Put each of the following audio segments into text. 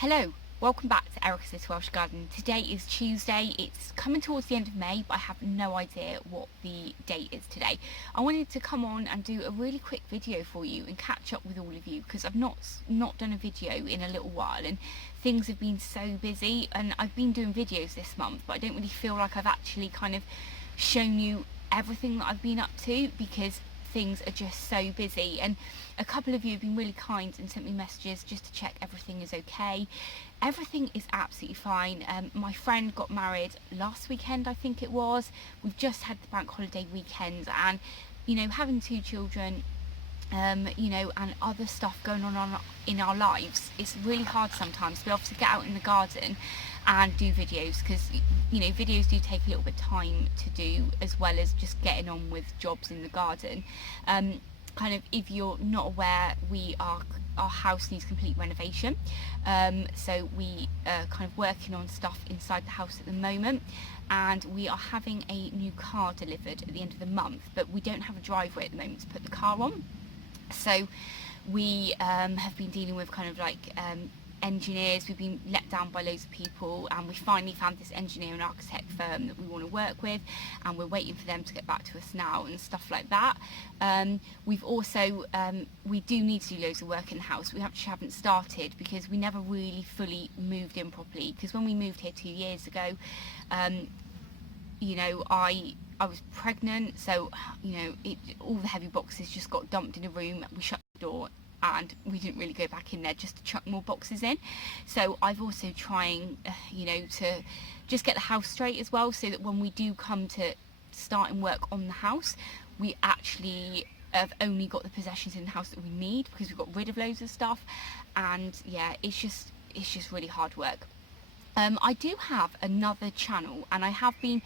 Hello, welcome back to Erica's Little Welsh Garden. Today is Tuesday, it's coming towards the end of May, but I have no idea what the date is today. I wanted to come on and do a really quick video for you and catch up with all of you because I've not done a video in a little while and things have been so busy, and I've been doing videos this month, but I don't really feel like I've actually kind of shown you everything that I've been up to because things are just so busy. And a couple of you have been really kind and sent me messages just to check everything is okay. Everything is absolutely fine. My friend got married last weekend, I think it was. We've just had the bank holiday weekend, and you know, having two children, you know, and other stuff going on in our lives, it's really hard sometimes to be able to get out in the garden and do videos, because you know, videos do take a little bit of time to do, as well as just getting on with jobs in the garden. Kind of, if you're not aware, our house needs complete renovation, so we are kind of working on stuff inside the house at the moment, and we are having a new car delivered at the end of the month, but we don't have a driveway at the moment to put the car on. So we have been dealing with kind of like engineers. We've been let down by loads of people, and we finally found this engineer and architect firm that we want to work with, and we're waiting for them to get back to us now and stuff like that. We've also we do need to do loads of work in the house. We actually haven't started because we never really fully moved in properly, because when we moved here 2 years ago, you know, I was pregnant, so you know, all the heavy boxes just got dumped in a room. We shut the door and we didn't really go back in there just to chuck more boxes in. So I've also trying, you know, to just get the house straight as well, so that when we do come to starting work on the house, we actually have only got the possessions in the house that we need, because we've got rid of loads of stuff. And yeah, it's just really hard work. I do have another channel, and I have been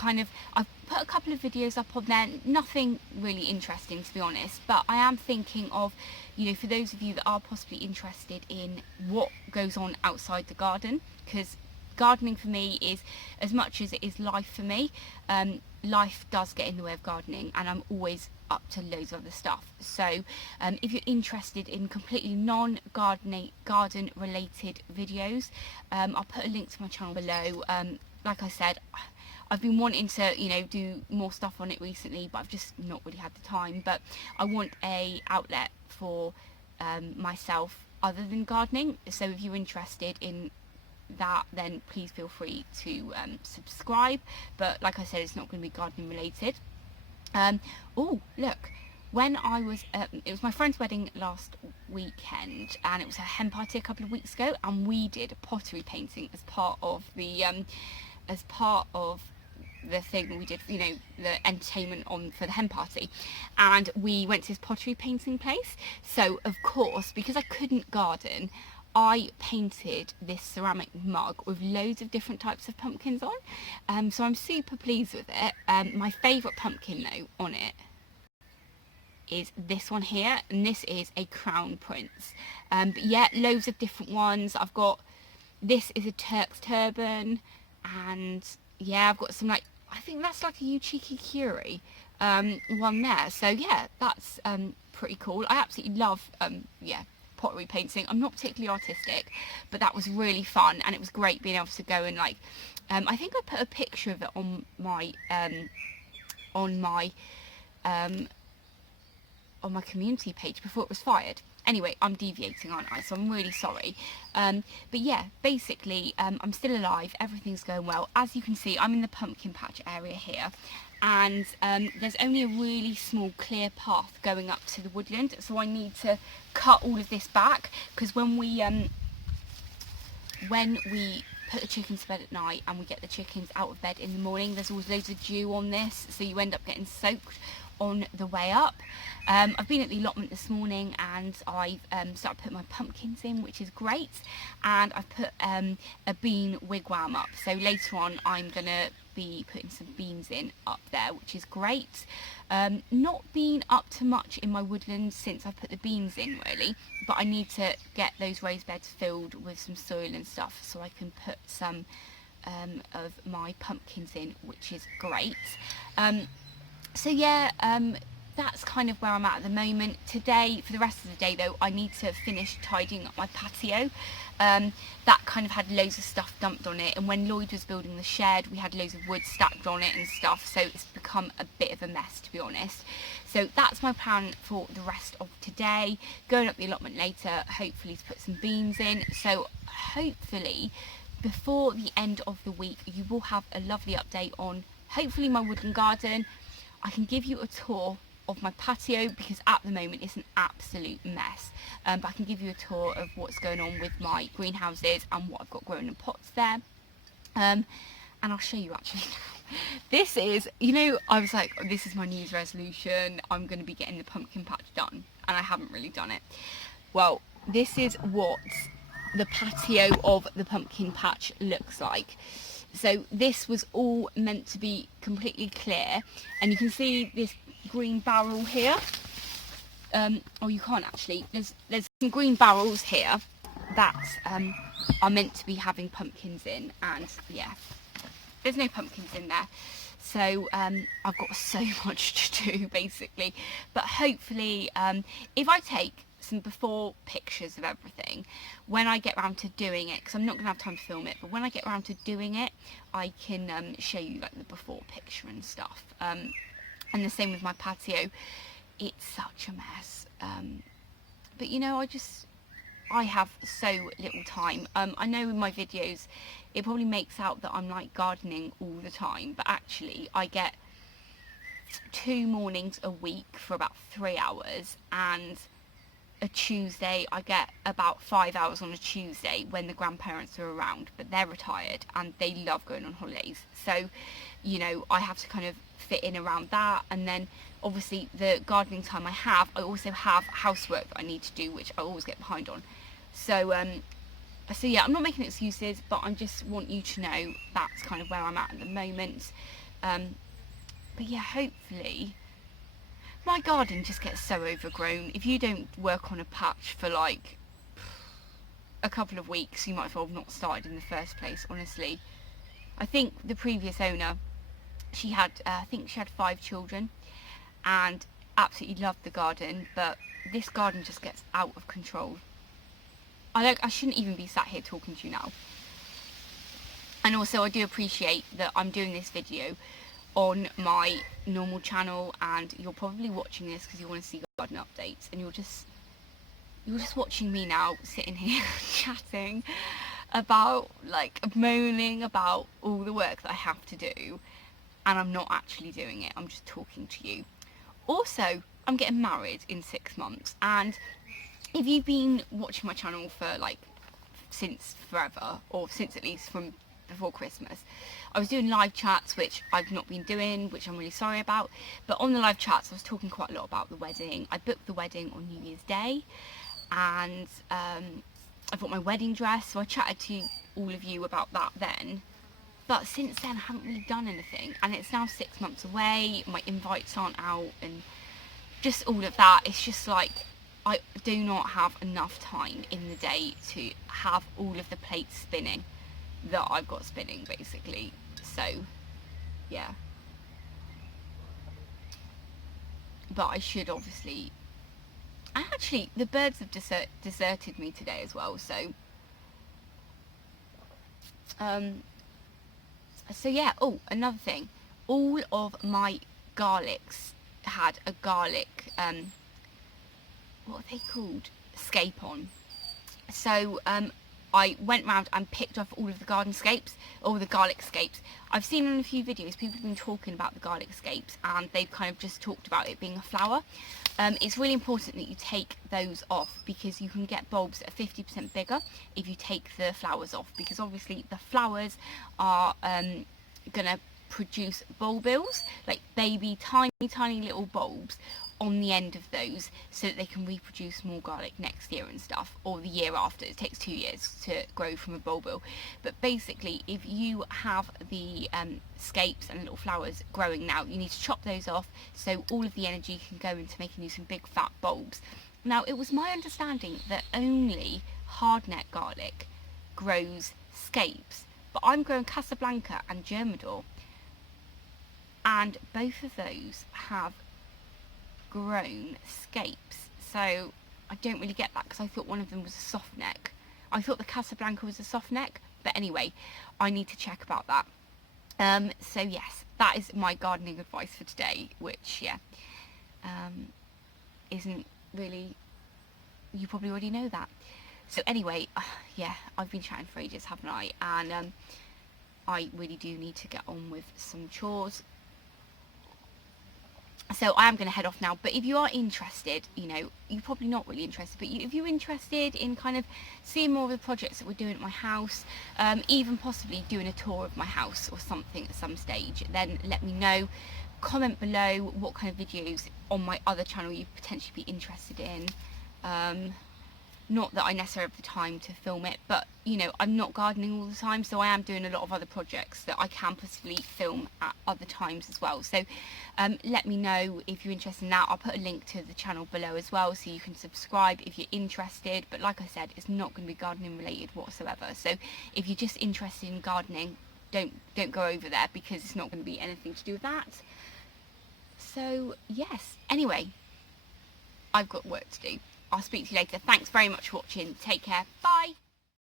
I've put a couple of videos up on there, nothing really interesting to be honest, but I am thinking of, you know, for those of you that are possibly interested in what goes on outside the garden, because gardening for me is, as much as it is life for me, life does get in the way of gardening, and I'm always up to loads of other stuff. So if you're interested in completely non-garden related videos, I'll put a link to my channel below. Like I said, I've been wanting to, you know, do more stuff on it recently, but I've just not really had the time. But I want a outlet for myself other than gardening, so if you're interested in that, then please feel free to subscribe. But like I said, it's not going to be gardening related. Oh look, when I was it was my friend's wedding last weekend, and it was her hen party a couple of weeks ago, and we did pottery painting as part of the thing we did, you know, the entertainment on for the hen party. And we went to this pottery painting place, so of course, because I couldn't garden, I painted this ceramic mug with loads of different types of pumpkins on. So I'm super pleased with it. My favourite pumpkin though on it is this one here, and this is a crown prince. But yeah, loads of different ones. I've got, this is a Turk's turban, and yeah, I've got some, like, I think that's like a You Cheeky Curie one there. So yeah, that's pretty cool. I absolutely love yeah, pottery painting. I'm not particularly artistic, but that was really fun, and it was great being able to go and like I think I put a picture of it on my community page before it was fired. Anyway, I'm deviating, aren't I? So I'm really sorry. But yeah, basically, I'm still alive. Everything's going well. As you can see, I'm in the pumpkin patch area here, and there's only a really small clear path going up to the woodland. So I need to cut all of this back, because when we put the chickens to bed at night and we get the chickens out of bed in the morning, there's always loads of dew on this, so you end up getting soaked on the way up. I've been at the allotment this morning, and I've started putting my pumpkins in, which is great, and I've put a bean wigwam up, so later on I'm gonna be putting some beans in up there, which is great. Not been up to much in my woodland since I put the beans in really, but I need to get those raised beds filled with some soil and stuff so I can put some of my pumpkins in, which is great. So yeah, that's kind of where I'm at the moment. Today, for the rest of the day though, I need to finish tidying up my patio. That kind of had loads of stuff dumped on it, and when Lloyd was building the shed we had loads of wood stacked on it and stuff, so it's become a bit of a mess, to be honest. So that's my plan for the rest of today. Going up the allotment later, hopefully to put some beans in. So hopefully before the end of the week you will have a lovely update on hopefully my wooden garden. I can give you a tour of my patio because at the moment it's an absolute mess, but I can give you a tour of what's going on with my greenhouses and what I've got growing in pots there, and I'll show you actually. This is, you know, I was like, oh, this is my New Year's resolution, I'm going to be getting the pumpkin patch done, and I haven't really done it. Well, this is what the patio of the pumpkin patch looks like. So this was all meant to be completely clear, and you can see this green barrel here. Oh, you can't actually. There's some green barrels here that are meant to be having pumpkins in, and yeah, there's no pumpkins in there. So I've got so much to do basically, but hopefully if I take some before pictures of everything when I get around to doing it, because I'm not gonna have time to film it, but when I get around to doing it I can show you like the before picture and stuff, and the same with my patio. It's such a mess, but you know, I have so little time. I know in my videos it probably makes out that I'm like gardening all the time, but actually I get 2 mornings a week for about 3 hours, and a Tuesday I get about 5 hours on a Tuesday when the grandparents are around, but they're retired and they love going on holidays, so you know, I have to kind of fit in around that. And then obviously the gardening time I also have housework that I need to do, which I always get behind on. So so yeah, I'm not making excuses, but I just want you to know that's kind of where I'm at the moment. But yeah, hopefully my garden just gets so overgrown. If you don't work on a patch for like a couple of weeks, you might as well have not started in the first place, honestly. I think the previous owner, she had, I think she had 5 children and absolutely loved the garden, but this garden just gets out of control. I shouldn't even be sat here talking to you now. And also I do appreciate that I'm doing this video on my normal channel, and you're probably watching this because you want to see garden updates, and you're just watching me now sitting here chatting about, like, moaning about all the work that I have to do, and I'm not actually doing it, I'm just talking to you. Also, I'm getting married in 6 months, and if you've been watching my channel for like since forever, or since at least from before Christmas, I was doing live chats, which I've not been doing, which I'm really sorry about, but on the live chats I was talking quite a lot about the wedding. I booked the wedding on New Year's Day, and I've got my wedding dress, so I chatted to all of you about that then. But since then I haven't really done anything, and it's now 6 months away, my invites aren't out, and just all of that. It's just like I do not have enough time in the day to have all of the plates spinning that I've got spinning, basically. So yeah, but I should obviously, and actually the birds have deserted me today as well, so so yeah. Oh, another thing, all of my garlics had a garlic what are they called, scape on. So I went round and picked off all of the garden scapes, all the garlic scapes. I've seen in a few videos people have been talking about the garlic scapes, and they've kind of just talked about it being a flower. It's really important that you take those off, because you can get bulbs that are 50% bigger if you take the flowers off, because obviously the flowers are gonna produce bulbils, like baby tiny little bulbs on the end of those, so that they can reproduce more garlic next year and stuff, or the year after. It takes 2 years to grow from a bulbil. But basically, if you have the scapes and little flowers growing now, you need to chop those off so all of the energy can go into making you some big fat bulbs. Now, it was my understanding that only hardneck garlic grows scapes, but I'm growing Casablanca and Germador, and both of those have grown scapes, so I don't really get that because I thought one of them was a soft neck. I thought the Casablanca was a soft neck, but anyway, I need to check about that. So yes, that is my gardening advice for today, which isn't really, you probably already know that. So anyway, yeah, I've been chatting for ages, haven't I? And I really do need to get on with some chores. So I am going to head off now, but if you are interested, you know, you're probably not really interested, but if you're interested in kind of seeing more of the projects that we're doing at my house, even possibly doing a tour of my house or something at some stage, then let me know. Comment below what kind of videos on my other channel you'd potentially be interested in. Not that I necessarily have the time to film it, but you know, I'm not gardening all the time, so I am doing a lot of other projects that I can possibly film at other times as well. So let me know if you're interested in that. I'll put a link to the channel below as well, so you can subscribe if you're interested. But like I said, it's not going to be gardening related whatsoever. So if you're just interested in gardening, don't go over there, because it's not going to be anything to do with that. So yes, anyway, I've got work to do. I'll speak to you later. Thanks very much for watching. Take care. Bye.